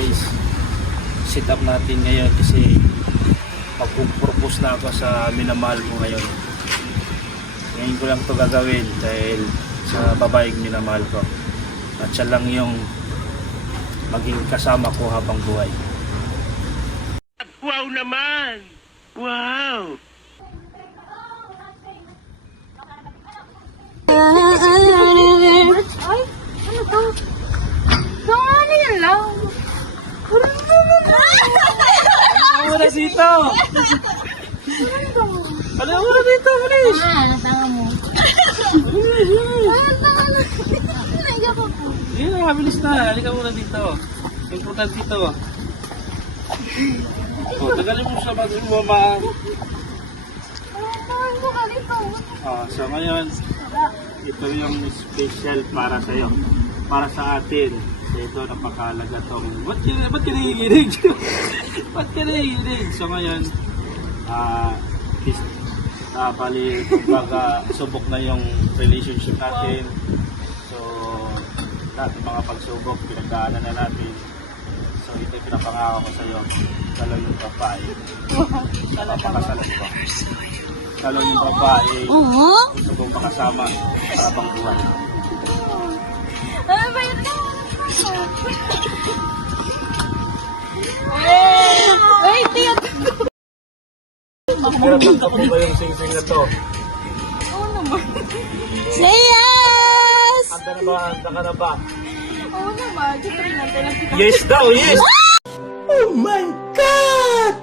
guys, sit up natin ngayon kasi magpupropose na ako sa minamahal ko ngayon. Ngayon ko lang to gagawin dahil sa babaeng minamahal ko, at siya lang yung maging kasama ko habang buhay. Wow naman! Wow! Ay, ano to? Ano yan lang? Ano na dito? Ano na dito, please? Tanga mo. Naiyak ako. Hindi na, mabilis na. Halika muna dito. Important dito. Tagalin mo sa mag-umama. Tawag ko ka dito. So ngayon, ito yung special para sa iyo. Para sa atin. Ito, napakalaga tong... Ba't kinikinig? Ba't kinikinig? So ngayon, bali, baga subok na yung relationship natin. So, lahat ng mga pagsubok, pinagdaanan na natin. So, ito yung pinapangako ko sa iyo. Lalo yung babae. Napakasalan ko. Lalo yung babae. Gusto kong makasama sa habang buhay. Ano ba yun? Wait, tiyan. Pinatanta ko ba yung sing-sing na to? Oo naman. Say yes! Handa na ba? Handa ka na ba? Oo naman. Siyempre natin lang kita. Yes daw, yes! Oh my God!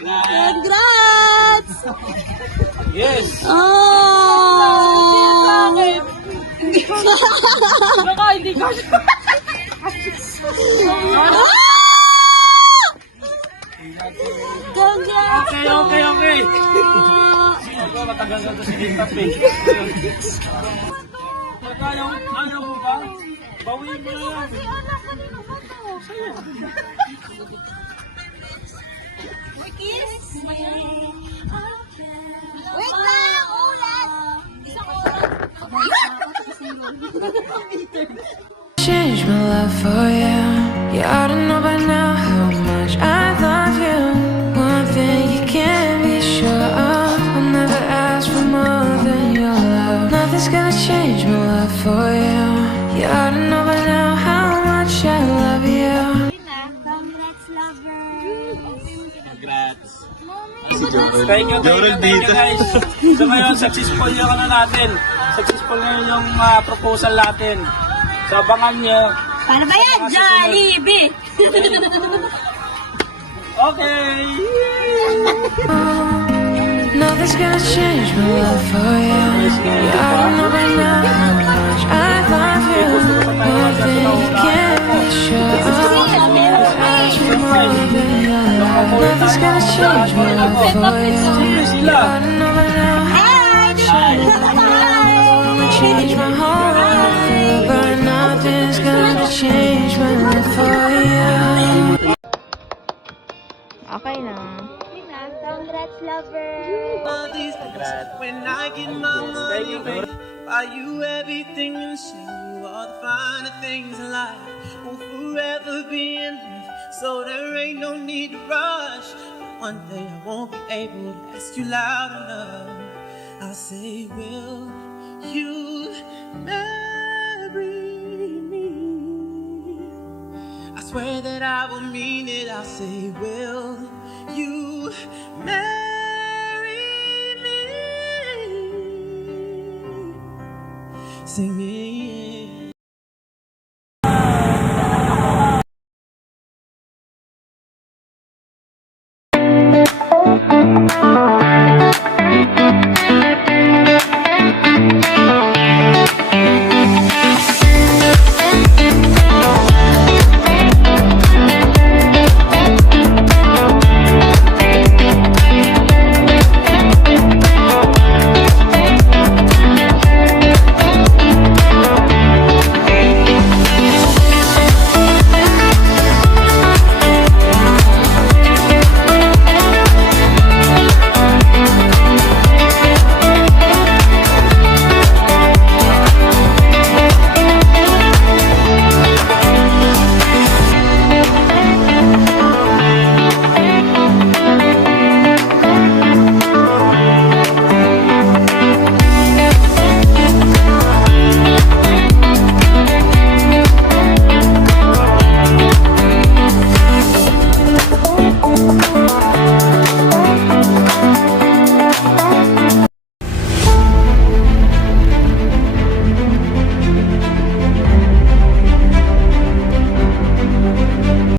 Congrats! Yes! Baka hindi ka. Congrats! Okay. Ako, matagal na ito si Gintap eh. Ayaw mo ba? Bawiin mo na yan. Si anak, kanino ba to? May kiss? Wait lang! Ulat! Isang ulat! Change my life for you. You ought to know by now how much I love you. One thing you can be sure of, I'll never ask for more than your love. Nothing's gonna change my life for you. You ought to know by now how much I love you. Congrats, lover! Congrats. Thank you guys. So ngayon, successful yung ano natin. Successful na yung proposal natin. So abangan nyo. Paano ba yan? Jollibee! Okay! Nothing's gonna change my life for you. You ought to know by now how much I love you. One thing you can be sure of, I'll never ask for more than your love. Nothing's gonna change my life for you. You ought to know by now how much I love you. Change my whole life, but nothing's gonna change my life for you. Okay na. Congrats, lover! When I get my money, baby, buy you everything and show you all the finer things in life. Will forever be enough, so there ain't no need to rush. But one day I won't be able to ask you loud enough. I'll say, will you marry me? I swear that I will mean it. I'll say, will you marry me? Sing it.